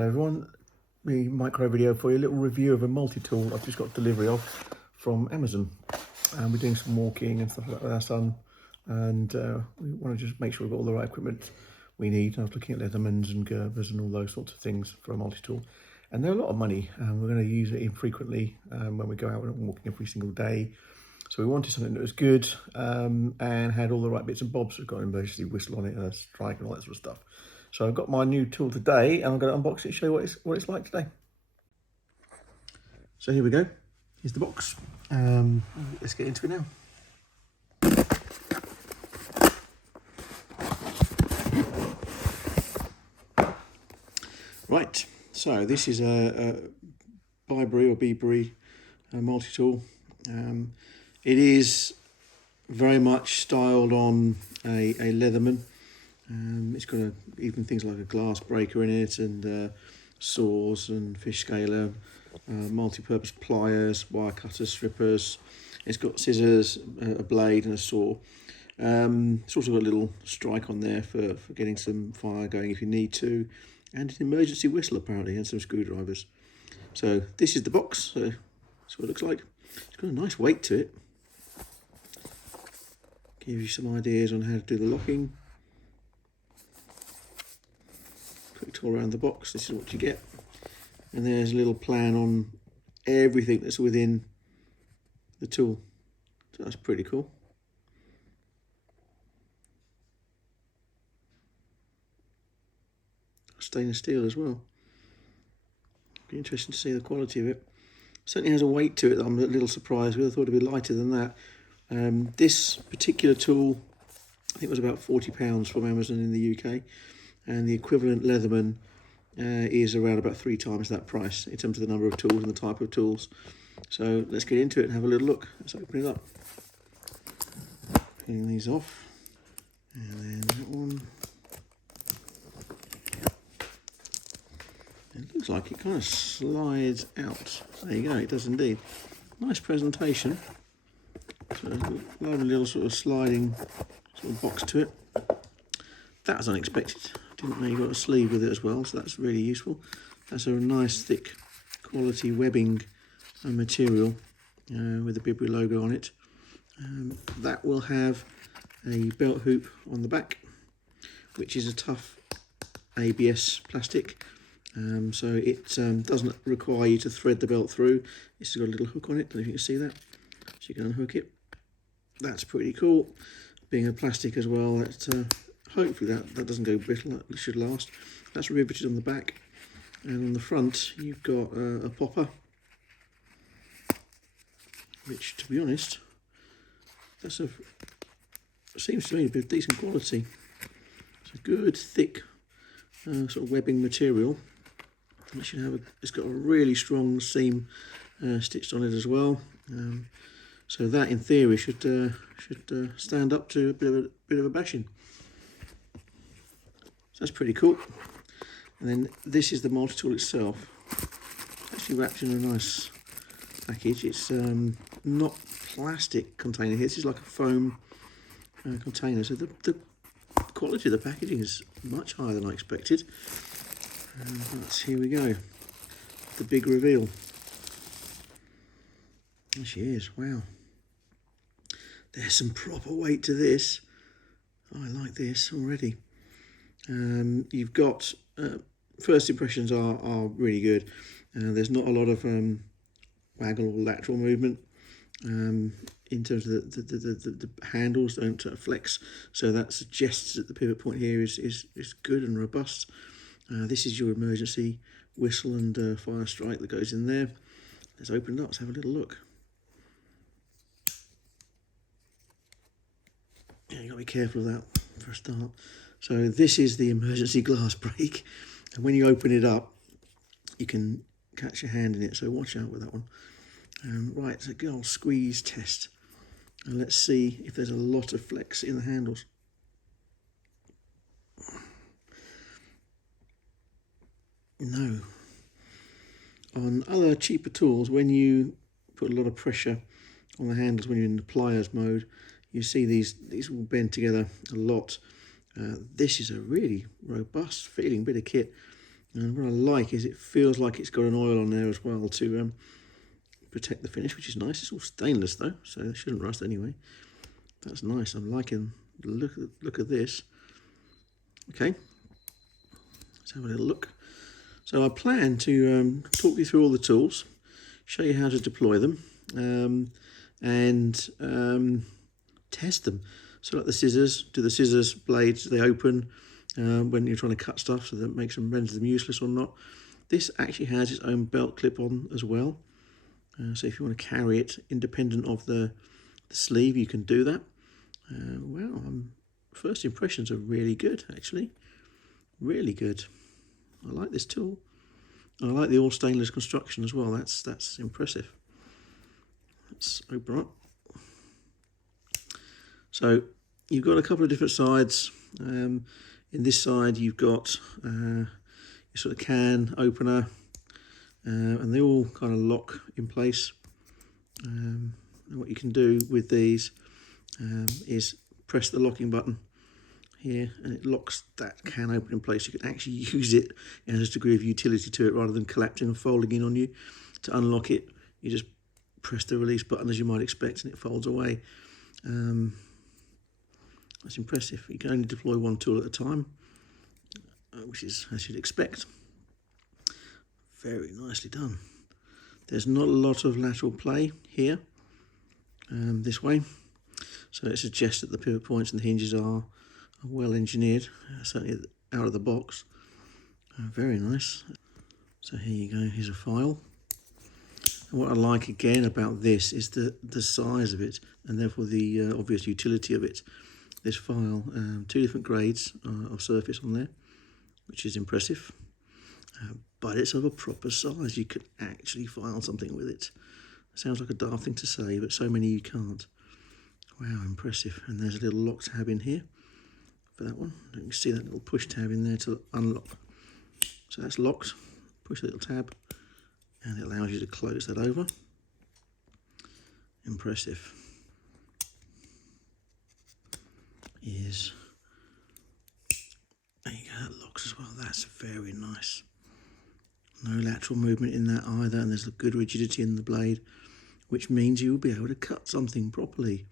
Hello everyone, me micro video for you, a little review of a multi-tool I've just got delivery of from Amazon. And we're doing some walking and stuff like that with our son, and we want to just make sure we've got all the right equipment we need. I was looking at Leathermans and Gerbers and all those sorts of things for a multi-tool, and they're a lot of money, and we're going to use it infrequently when we go out and walking every single day. So we wanted something that was good and had all the right bits and bobs. We've got an emergency whistle on it and a strike and all that sort of stuff. So I've got my new tool today, and I'm going to unbox it and show you what it's like today. So here we go. Here's the box. Let's get into it now. Right. So this is a bibury multi-tool. It is very much styled on a Leatherman. It's got even things like a glass breaker in it, and saws and fish scaler, multi-purpose pliers, wire cutters, strippers. It's got scissors, a blade and a saw. It's also got a little strike on there for getting some fire going if you need to, and an emergency whistle apparently, and some screwdrivers. So this is the box. So that's what it looks like. It's got a nice weight to it. Give you some ideas on how to do the locking. Quick tour around the box. This is what you get, and there's a little plan on everything that's within the tool. So that's pretty cool. Stainless steel as well. Be interesting to see the quality of it. Certainly has a weight to it that I'm a little surprised with. I thought it'd be lighter than that. This particular tool, I think, was about £40 from Amazon in the UK, and the equivalent Leatherman is around about 3 times that price in terms of the number of tools and the type of tools. So let's get into it and have a little look. Let's open it up. Pulling these off, and then that one. It looks like it kind of slides out. There you go, it does indeed. Nice presentation. So a lovely little sort of sliding sort of box to it. That was unexpected. Didn't know you got a sleeve with it as well, so that's really useful. That's a nice thick quality webbing material with the bibury logo on it. That will have a belt hoop on the back, which is a tough ABS plastic. So it doesn't require you to thread the belt through. It's got a little hook on it. I don't know if you can see that. So you can unhook it. That's pretty cool. Being a plastic as well, that hopefully that doesn't go brittle. That should last. That's riveted on the back, and on the front you've got a popper, which, to be honest, seems to me to be of decent quality. It's a good thick sort of webbing material. It's got a really strong seam stitched on it as well. So that, in theory, should stand up to a bit of a bashing. So that's pretty cool. And then this is the multi-tool itself. Actually wrapped in a nice package. It's not plastic container here. This is like a foam container. So the quality of the packaging is much higher than I expected. But here we go. The big reveal. There she is. Wow. There's some proper weight to this. Oh, I like this already. You've got first impressions are really good. There's not a lot of waggle or lateral movement. In terms of the handles don't flex, so that suggests that the pivot point here is good and robust. This is your emergency whistle and fire strike that goes in there. Let's open it up, let's have a little look. Yeah, you've got to be careful of that for a start. So this is the emergency glass break, and when you open it up you can catch your hand in it, so watch out with that one. Right, it's a good old squeeze test, and let's see if there's a lot of flex in the handles. No. On other cheaper tools, when you put a lot of pressure on the handles when you're in the pliers mode, you see these will bend together a lot. This is a really robust feeling bit of kit. And what I like is it feels like it's got an oil on there as well to protect the finish, which is nice. It's all stainless though, so it shouldn't rust anyway. That's nice. I'm liking the look of this. Okay, let's have a little look. So I plan to talk you through all the tools, show you how to deploy them, and test them. So like the scissors, do the scissors blades, they open when you're trying to cut stuff, so that makes them, render them useless or not. This actually has its own belt clip on as well. So if you want to carry it independent of the sleeve, you can do that. Well, first impressions are really good, actually. Really good. I like this tool. I like the all stainless construction as well. That's impressive. Let's open up. So you've got a couple of different sides. In this side you've got your sort of can opener, and they all kind of lock in place. And what you can do with these is press the locking button here and it locks that can open in place. You can actually use it. It has a degree of utility to it rather than collapsing and folding in on you. To unlock it, you just press the release button as you might expect and it folds away. That's impressive. You can only deploy one tool at a time, which is as you'd expect. Very nicely done. There's not a lot of lateral play here this way, so it suggests that the pivot points and the hinges are well engineered, certainly out of the box. Very nice. So here you go, here's a file. And what I like again about this is the size of it and therefore the obvious utility of it. This file, two different grades of surface on there, which is impressive. But it's of a proper size. You can actually file something with it. Sounds like a daft thing to say, but so many you can't. Wow, impressive. And there's a little lock tab in here for that one. You can see that little push tab in there to unlock. So that's locked. Push the little tab and it allows you to close that over. Impressive. Is there you go, that locks as well. That's very nice. No lateral movement in that either, and there's a good rigidity in the blade, which means you will be able to cut something properly.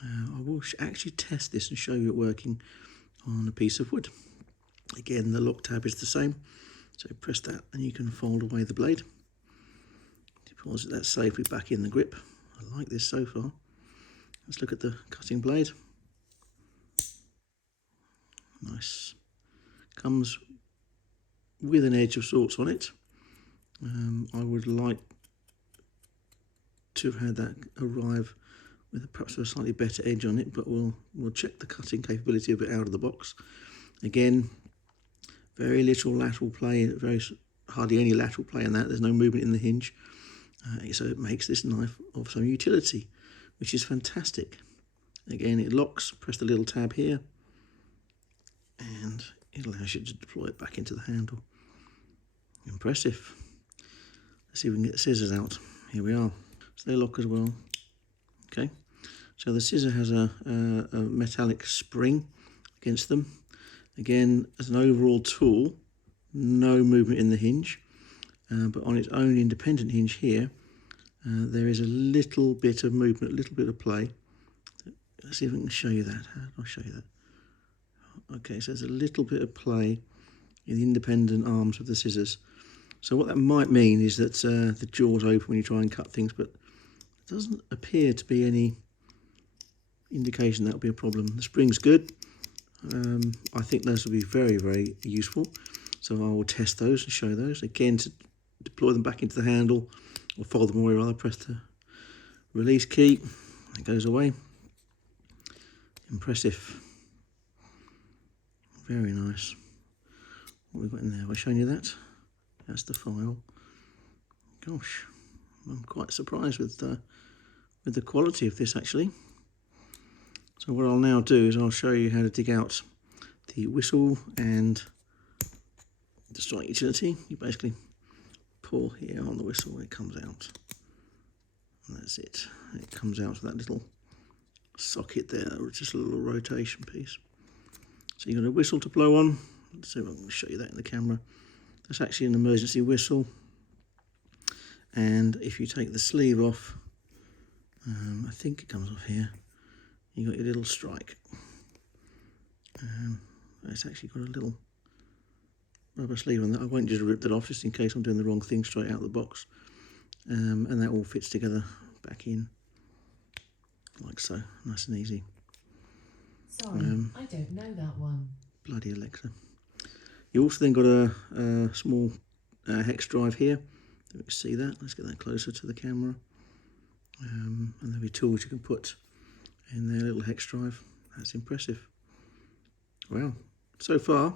I will actually test this and show you it working on a piece of wood. Again, the lock tab is the same, so press that and you can fold away the blade. Deposit that safely back in the grip. I like this so far. Let's look at the cutting blade. Nice. Comes with an edge of sorts on it. I would like to have had that arrive with perhaps a slightly better edge on it, but we'll check the cutting capability of it out of the box. Again, very little lateral play, hardly any lateral play in that. There's no movement in the hinge, so it makes this knife of some utility, which is fantastic. Again, it locks. Press the little tab here, and it allows you to deploy it back into the handle. Impressive. Let's see if we can get the scissors out. Here we are. So they lock as well. Okay. So the scissor has a metallic spring against them. Again, as an overall tool, no movement in the hinge, but on its own independent hinge here, there is a little bit of movement, a little bit of play. Let's see if I can show you that. I'll show you that. Okay, so there's a little bit of play in the independent arms of the scissors. So what that might mean is that the jaws open when you try and cut things, but there doesn't appear to be any indication that will be a problem. The spring's good. I think those will be very, very useful. So I will test those and show those. Again, to deploy them back into the handle, or fold them away rather, press the release key. It goes away. Impressive. Very nice. What have we got in there? Have I shown you that? That's the file. Gosh, I'm quite surprised with the quality of this actually. So what I'll now do is I'll show you how to dig out the whistle and the strike utility. You basically pull here on the whistle and it comes out. And that's it. It comes out of that little socket there, just a little rotation piece. So you've got a whistle to blow on. Let's see if I can show you that in the camera. That's actually an emergency whistle. And if you take the sleeve off, I think it comes off here, you've got your little strike. It's actually got a little rubber sleeve on that. I won't just rip that off just in case I'm doing the wrong thing straight out of the box. And that all fits together back in like so, nice and easy. Sorry, I don't know that one. Bloody Alexa. You also then got a small hex drive here. Let me see that. Let's get that closer to the camera. And there'll be tools you can put in their little hex drive. That's impressive. Well, so far,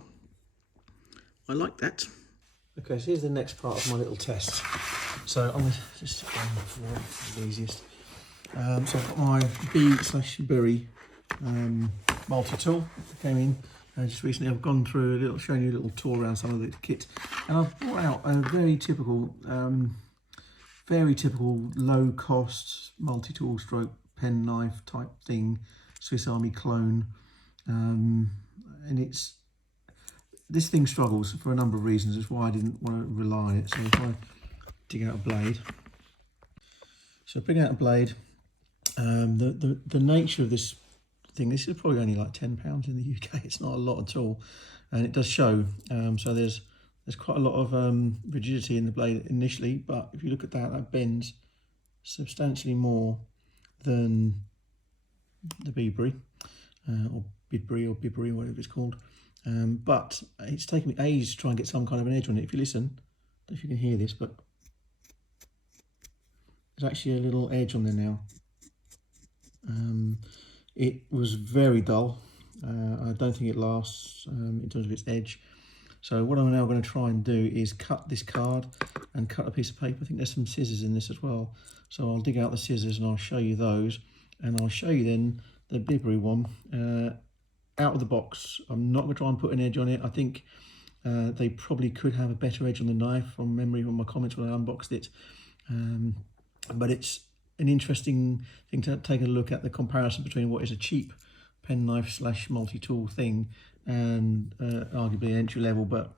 I like that. Okay, so here's the next part of my little test. So I'm going to just sit down before it's the easiest. So I've got my bibury multi-tool. Came in just recently. I've gone through showing you a little tour around some of the kit, and I've brought out a very typical low-cost multi-tool stroke penknife type thing, Swiss Army clone, and this thing struggles for a number of reasons. That's why I didn't want to rely on it. So if I dig out a blade, the nature of this thing, this is probably only like £10 in the UK. It's not a lot at all, and it does show. So there's quite a lot of rigidity in the blade initially, but if you look at that bends substantially more than the bibury or bibury, whatever it's called. But it's taken me ages to try and get some kind of an edge on it. If you listen, I don't know if you can hear this, but there's actually a little edge on there now. It was very dull. I don't think it lasts in terms of its edge. So what I'm now going to try and do is cut this card and cut a piece of paper. I think there's some scissors in this as well. So I'll dig out the scissors and I'll show you those. And I'll show you then the bibury one out of the box. I'm not going to try and put an edge on it. I think they probably could have a better edge on the knife from memory from my comments when I unboxed it. But it's an interesting thing to take a look at, the comparison between what is a cheap penknife slash multi-tool thing and arguably entry level but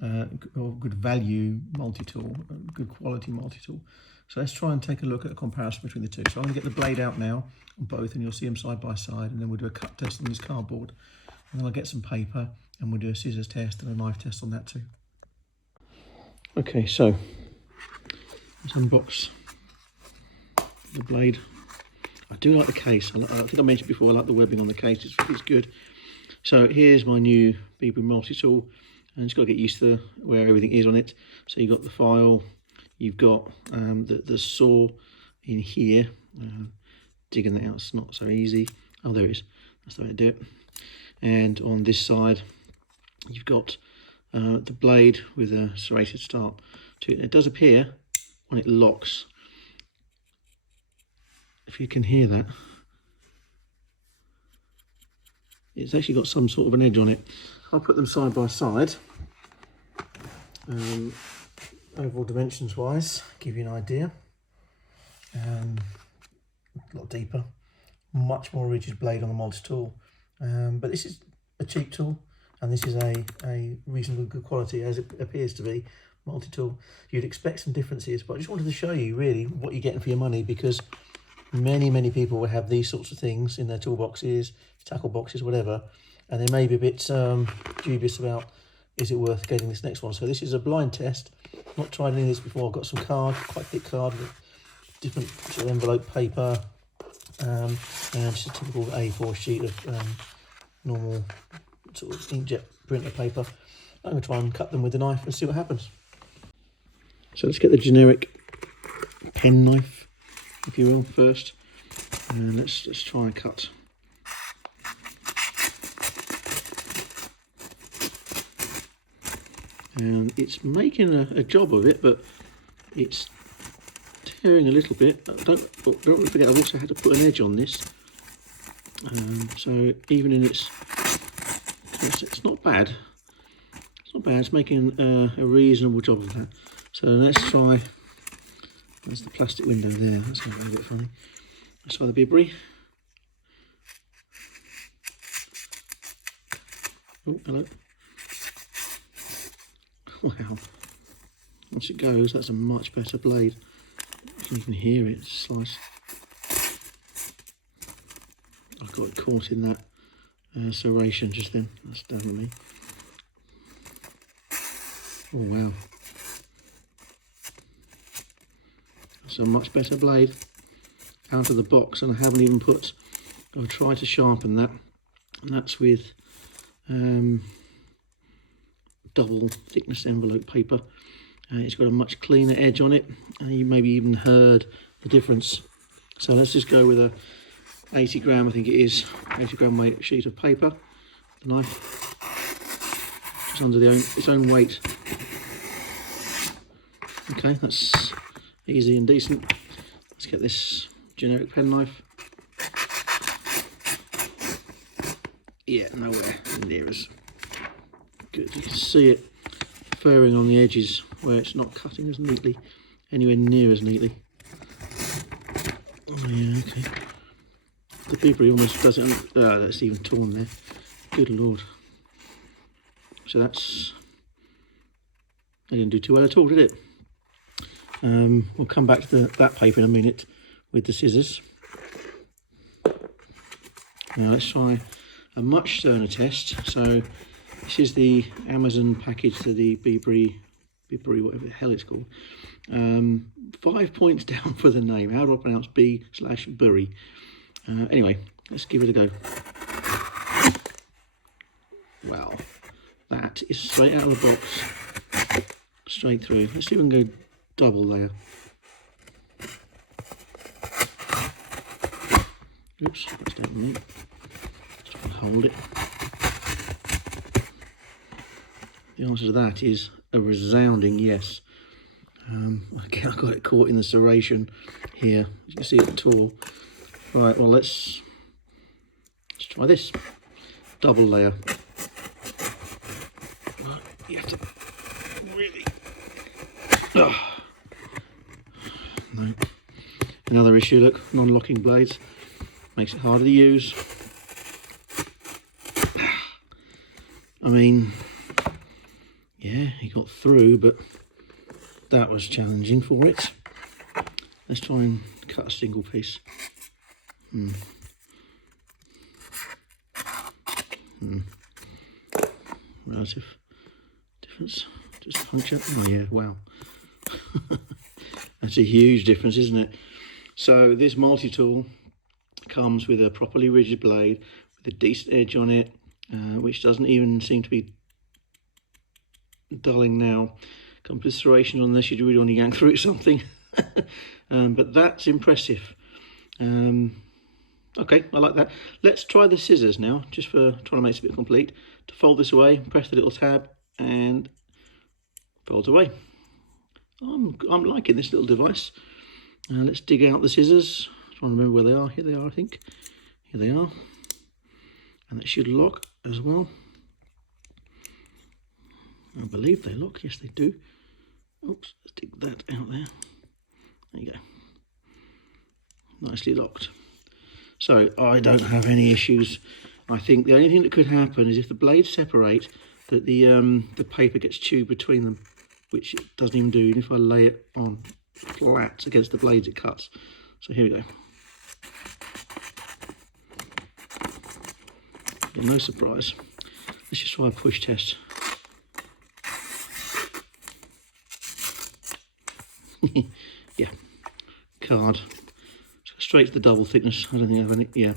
good value multi-tool, good quality multi-tool. So let's try and take a look at a comparison between the two. So I'm going to get the blade out now on both, and you'll see them side by side, and then we'll do a cut test on this cardboard, and then I'll get some paper and we'll do a scissors test and a knife test on that too. Okay, so let's unbox the blade. I do like the case. I think I mentioned before, I like the webbing on the case. It's good. So here's my new bibury multi-tool, and just got to get used to where everything is on it. So you've got the file, you've got the saw in here. Digging that out is not so easy. Oh, there it is. That's the way to do it. And on this side, you've got the blade with a serrated start to it. And it does appear when it locks, if you can hear that, it's actually got some sort of an edge on it. I'll put them side by side, overall dimensions wise, give you an idea. A lot deeper, much more rigid blade on the multi-tool, but this is a cheap tool, and this is a reasonably good quality, as it appears to be, multi-tool. You'd expect some differences, but I just wanted to show you really what you're getting for your money, because many people will have these sorts of things in their toolboxes, tackle boxes, whatever, and they may be a bit dubious about, is it worth getting this next one? So this is a blind test. I've not tried any of this before. I've got some card, quite thick card with different sort of envelope paper, and just a typical A4 sheet of normal sort of inkjet printer paper. I'm going to try and cut them with a knife and see what happens. So let's get the generic pen knife, if you will, first, and let's try and cut. And it's making a job of it, but it's tearing a little bit. Don't forget, I've also had to put an edge on this, so even in it's not bad. It's not bad. It's making a reasonable job of that. So let's try. There's the plastic window there. That's going to be a bit funny. Let's try the bibury. Oh, hello. Wow, once it goes, that's a much better blade. You can hear it slice. I got it caught in that serration just then. That's down on me. Oh wow. That's a much better blade out of the box, and I haven't even put, I've tried to sharpen that, and that's with double thickness envelope paper. It's got a much cleaner edge on it, and you maybe even heard the difference. So let's just go with a 80 gram, I think it is, 80 gram weight sheet of paper. The knife just under its own weight. Okay, that's easy and decent. Let's get this generic penknife. Yeah, nowhere near as good. You can see it furring on the edges where it's not cutting as neatly, anywhere near as neatly. Oh yeah, okay. The bibury almost does it. That's even torn there. Good lord. So that's, I didn't do too well at all, did it? We'll come back to that paper in a minute with the scissors. Now let's try a much sterner test. So this is the Amazon package to the bibury, whatever the hell it's called. 5 points down for the name. How do I pronounce B/bury? Anyway, let's give it a go. Wow, that is straight out of the box, straight through. Let's see if we can go double layer. Oops, that's down me. Just hold it. The answer to that is a resounding yes. Again, I got it caught in the serration here. You can see it tore. Right, well let's try this. Double layer. You have to really. Oh. No. Another issue, look, non-locking blades. Makes it harder to use. I mean, yeah, he got through, but that was challenging for it. Let's try and cut a single piece. Relative difference, just a puncture. Oh yeah, wow. That's a huge difference, isn't it? So this multi-tool comes with a properly rigid blade with a decent edge on it, which doesn't even seem to be dulling now. Comes with serration on this, you really want to yank through something. But that's impressive. Okay, I like that. Let's try the scissors now, just for trying to make it a bit complete. To fold this away, press the little tab and fold away. I'm liking this little device. Let's dig out the scissors. Trying to remember where they are. Here they are, I think. Here they are. And that should lock as well. I believe they lock. Yes, they do. Oops, let's dig that out there. There you go. Nicely locked. So I don't have any issues. I think the only thing that could happen is if the blades separate, that the paper gets chewed between them, which it doesn't even do. And if I lay it on flat against the blades, it cuts. So here we go. No surprise. Let's just try a push test. Yeah, card. Straight to the double thickness. I don't think I have any. Yeah,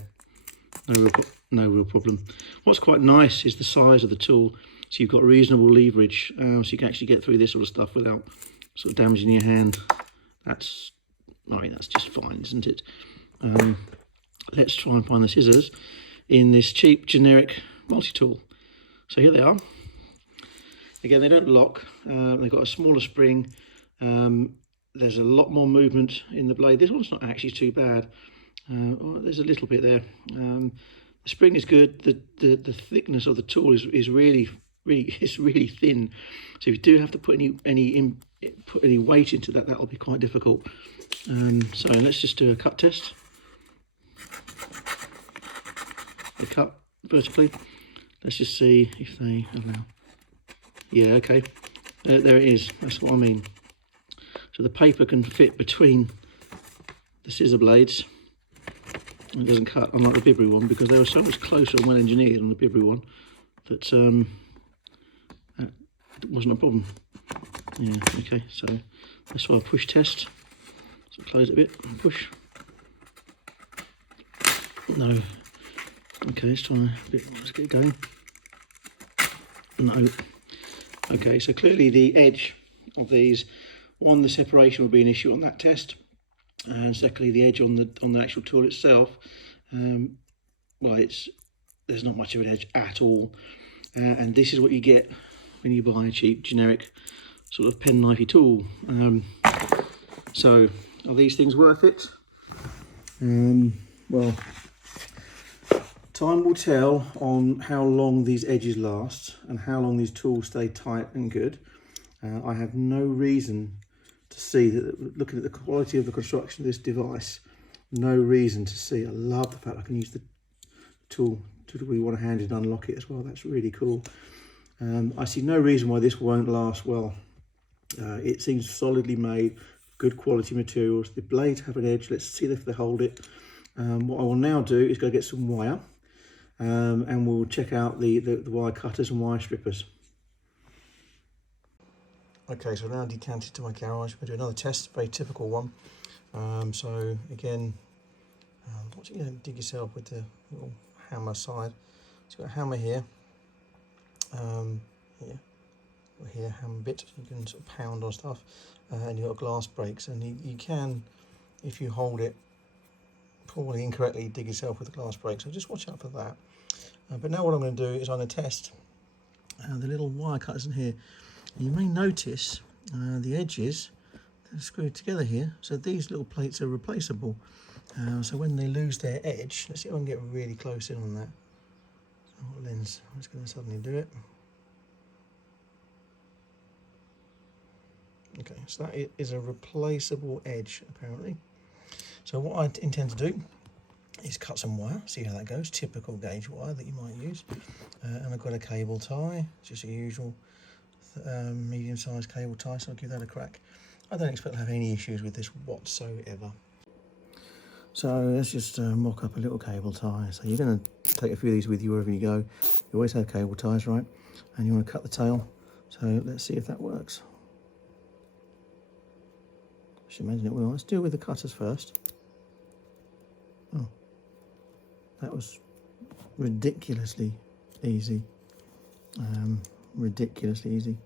no real problem. What's quite nice is the size of the tool. So you've got reasonable leverage, so you can actually get through this sort of stuff without sort of damaging your hand. That's, I mean, that's just fine, isn't it? Let's try and find the scissors in this cheap generic multi-tool. So here they are. Again, they don't lock. They've got a smaller spring. There's a lot more movement in the blade. This one's not actually too bad. Oh, there's a little bit there. The spring is good. The thickness of the tool is really thin. So if you do have to put any weight into that, that'll be quite difficult. So let's just do a cut test. They cut vertically. Let's just see if they allow. Yeah, okay. There it is. That's what I mean. so the paper can fit between the scissor blades. It doesn't cut, unlike the bibury one, because they were so much closer and well engineered on the bibury one that that wasn't a problem. Yeah, okay, so let's try a push test. So close it a bit and push. No. Okay, let's try a bit. Let's get it going. No. Okay, so clearly the edge of these, one, the separation will be an issue on that test, and secondly, the edge on the actual tool itself. Well, there's not much of an edge at all, and this is what you get when you buy a cheap generic sort of penknifey tool. So are these things worth it? Well, time will tell on how long these edges last and how long these tools stay tight and good. I have no reason to see that, looking at the quality of the construction of this device, no reason to see. I love the fact I can use the tool to do one-handed and unlock it as well. That's really cool. I see no reason why this won't last well. It seems solidly made, good quality materials. The blades have an edge. Let's see if they hold it. What I will now do is go get some wire, and we'll check out the wire cutters and wire strippers. Okay, so now decanted to my garage. We'll do another test, very typical one. So again, what you dig yourself with the little hammer side. So you've got a hammer here, here, or here, hammer bit. You can sort of pound on stuff, and you've got glass breaks, and you can, if you hold it probably incorrectly, dig yourself with the glass break. So just watch out for that. But now what I'm going to do is I'm going to test the little wire cutters in here. You may notice the edges, they're screwed together here, so these little plates are replaceable. So when they lose their edge, let's see if I can get really close in on that. Lens, I'm just going to suddenly do it. Okay, so that is a replaceable edge apparently. So what I intend to do is cut some wire, see how that goes, typical gauge wire that you might use. And I've got a cable tie, just a usual medium-sized cable tie, so I'll give that a crack. I don't expect to have any issues with this whatsoever. So let's just mock up a little cable tie. So you're going to take a few of these with you wherever you go. You always have cable ties, right? And you want to cut the tail. So let's see if that works. I should imagine it will. Let's deal with the cutters first. Oh, that was ridiculously easy. Ridiculously easy.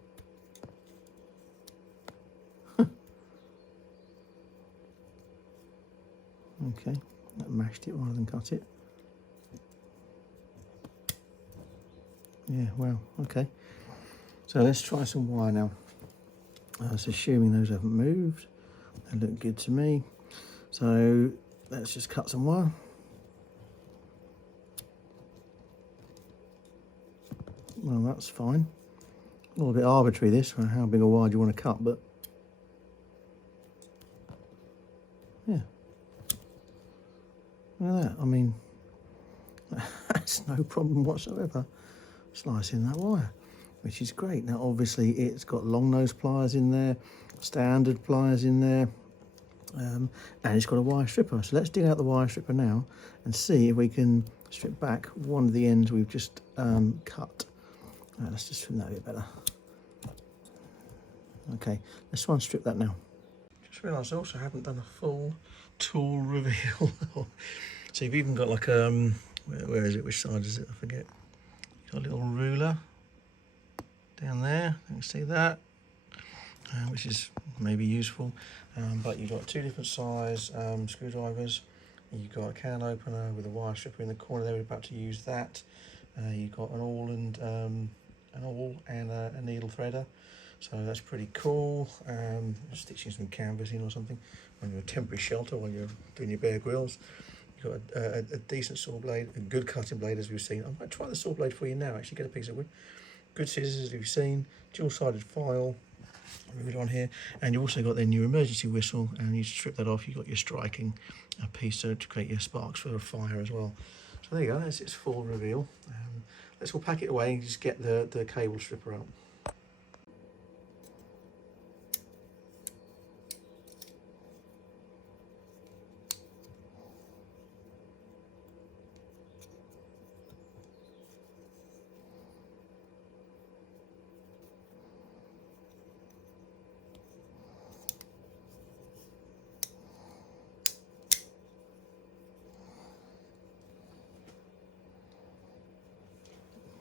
Okay, that mashed it rather than cut it. Yeah, well, okay. So let's try some wire now. It's assuming those haven't moved. They look good to me. So let's just cut some wire. Well, that's fine. A little bit arbitrary this, for how big or wide you want to cut, but yeah. Look at that. I mean, that's no problem whatsoever. Slicing that wire, which is great. Now, obviously, it's got long nose pliers in there, standard pliers in there, and it's got a wire stripper. So let's dig out the wire stripper now and see if we can strip back one of the ends we've just cut. Right, let's just trim that a bit better. Okay, let's try and strip that now. Just realised I also haven't done a full tool reveal. So you've even got like where is it? Which side is it? I forget. You've got a little ruler down there. You can see that, which is maybe useful. But you've got two different size screwdrivers. You've got a can opener with a wire stripper in the corner there. We're about to use that. You've got an awl and a needle threader. So that's pretty cool. Stitching some canvas in or something on your temporary shelter while you're doing your Bear Grylls. You've got a decent saw blade, a good cutting blade as we've seen. I might try the saw blade for you now, actually get a piece of wood. Good scissors as we've seen, dual-sided file, ruler on here, and you've also got then your emergency whistle, and you strip that off, you've got your striking piece to create your sparks for a fire as well. So there you go, that's its full reveal. Let's all pack it away and just get the cable stripper out.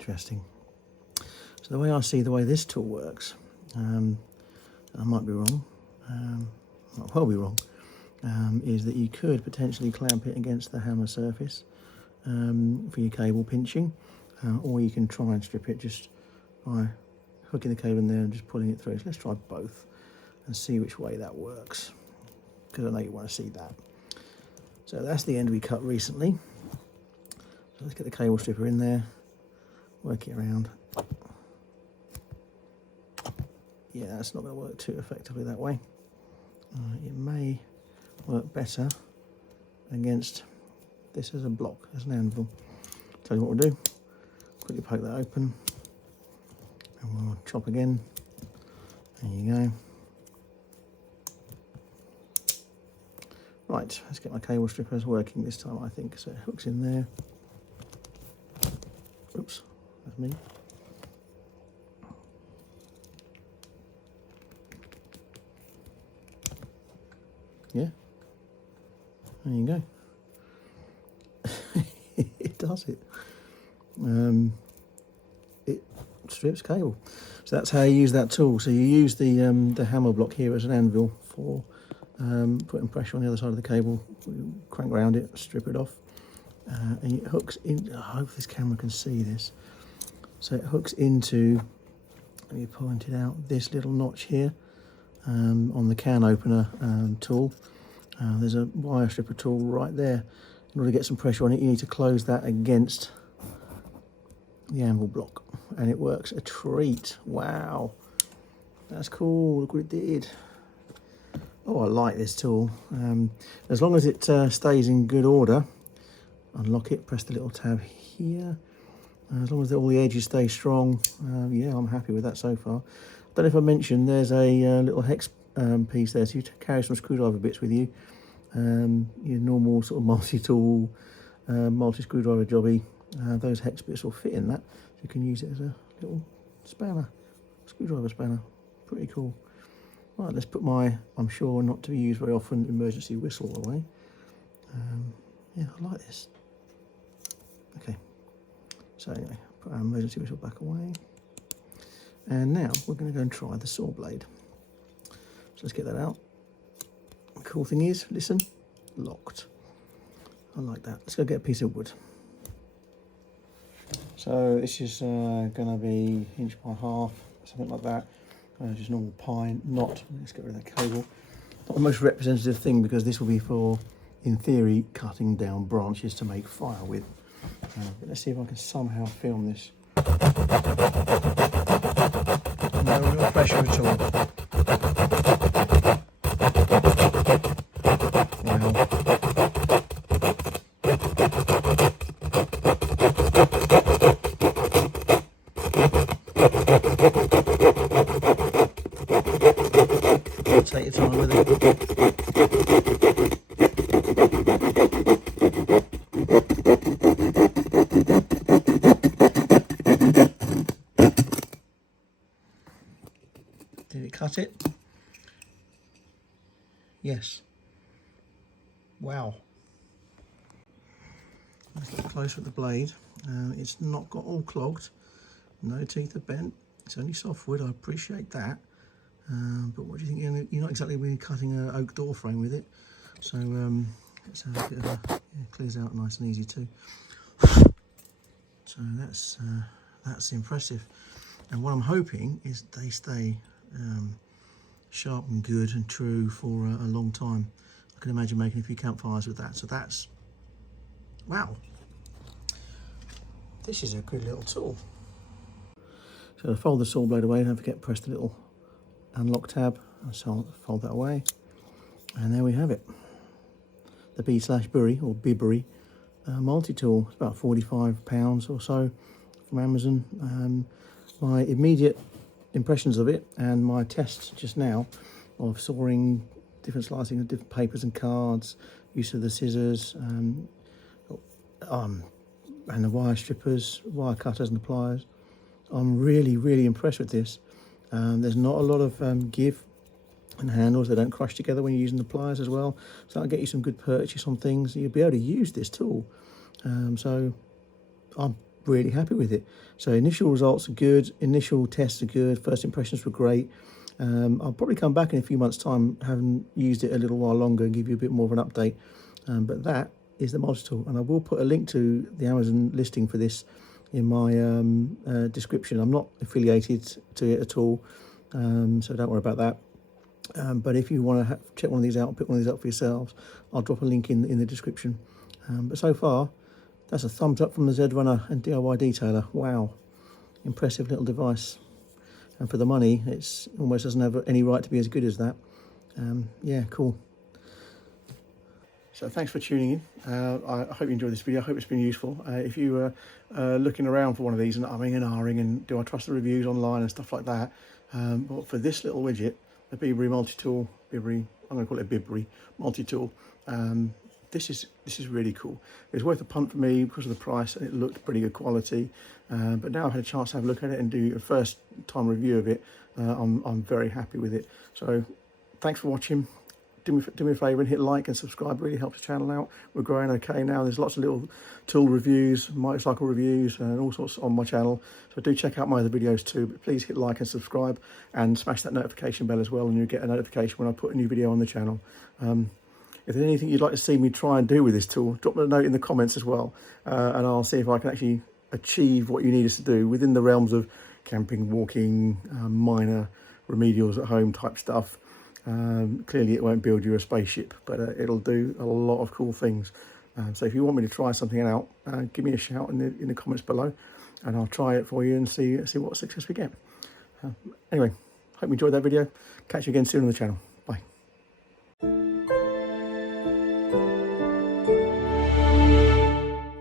interesting. So the way I see the way this tool works, I might be wrong, might well be wrong, is that you could potentially clamp it against the hammer surface for your cable pinching, or you can try and strip it just by hooking the cable in there and just pulling it through. So let's try both and see which way that works, because I know you want to see that. So that's the end we cut recently. So let's get the cable stripper in there, work it around. Yeah, that's not going to work too effectively that way. It may work better against this as a block, as an anvil. Tell you what we'll do, quickly poke that open and we'll chop again. There you go. Right, let's get my cable strippers working this time, I think. So it hooks in there. Oops, that's me. Yeah, there you go. It does it. It strips cable. So that's how you use that tool. So you use the hammer block here as an anvil for putting pressure on the other side of the cable. You crank around it, strip it off, and it hooks in. I hope this camera can see this. So it hooks into, let me point it out, this little notch here. On the can opener tool. There's a wire stripper tool right there. In order to get some pressure on it, you need to close that against the anvil block, and it works a treat. Wow, that's cool. Look what it did. Oh, I like this tool. As long as it stays in good order, unlock it, press the little tab here. As long as all the edges stay strong, yeah, I'm happy with that so far. Don't know if I mentioned there's a little hex piece there, so you carry some screwdriver bits with you. Your normal sort of multi-tool, multi-screwdriver jobby. Those hex bits will fit in that, so you can use it as a little spanner, screwdriver spanner. Pretty cool. Right, let's put my, I'm sure not to be used very often, emergency whistle away. Yeah, I like this. Okay, so anyway, put our emergency whistle back away. And now we're going to go and try the saw blade. So let's get that out. The cool thing is, listen, locked. I like that. Let's go get a piece of wood. So this is going to be inch by half, something like that. Just normal pine knot. Let's get rid of that cable. Not the most representative thing, because this will be for, in theory, cutting down branches to make fire with. But let's see if I can somehow film this. No real pressure at all. Wow. Take your time with it. Did it cut it? Yes. Wow. Let's look closer at the blade. It's not got all clogged. No teeth are bent. It's only softwood. I appreciate that. But what do you think? You're not exactly really cutting an oak door frame with it. So let's have a bit of a, yeah, clears out nice and easy too. So that's impressive. And what I'm hoping is they stay sharp and good and true for a long time. I can imagine making a few campfires with that. So that's, wow. This is a good little tool. So to fold the saw blade away, don't forget press the little unlock tab, and so fold that away. And there we have it. The bibury or bibury multi-tool. It's about £45 or so from Amazon. My immediate impressions of it and my tests just now of sawing, different slicing of different papers and cards, use of the scissors, and the wire strippers, wire cutters and the pliers. I'm really impressed with this. There's not a lot of give and handles. They don't crush together when you're using the pliers as well, so that'll get you some good purchase on things. You'll be able to use this tool. So I'm really happy with it. So initial results are good, initial tests are good, first impressions were great. I'll probably come back in a few months' time, having used it a little while longer, and give you a bit more of an update. But that is the multi-tool, and I will put a link to the Amazon listing for this in my description. I'm not affiliated to it at all, so don't worry about that. But if you want to check one of these out, pick one of these up for yourselves, I'll drop a link in the description. But so far, that's a thumbs up from the Z Runner and DIY Detailer. Wow, impressive little device. And for the money, it's almost doesn't have any right to be as good as that. Yeah, cool. So thanks for tuning in. I hope you enjoyed this video. I hope it's been useful. If you were looking around for one of these and umming and ahhing and do I trust the reviews online and stuff like that, but for this little widget, the bibury multi-tool, bibury, I'm going to call it bibury multi-tool, this is really cool. It's worth a punt for me because of the price, and it looked pretty good quality. But now I've had a chance to have a look at it and do a first time review of it. I'm very happy with it. So thanks for watching. Do me a favour and hit like and subscribe. It really helps the channel out. We're growing okay now. There's lots of little tool reviews, motorcycle reviews, and all sorts on my channel. So do check out my other videos too. But please hit like and subscribe, and smash that notification bell as well, and you'll get a notification when I put a new video on the channel. If there's anything you'd like to see me try and do with this tool, drop me a note in the comments as well, and I'll see if I can actually achieve what you need us to do within the realms of camping, walking, minor remedials at home type stuff. Clearly it won't build you a spaceship, but it'll do a lot of cool things. So if you want me to try something out, give me a shout in the comments below, and I'll try it for you and see what success we get. Anyway, hope you enjoyed that video. Catch you again soon on the channel.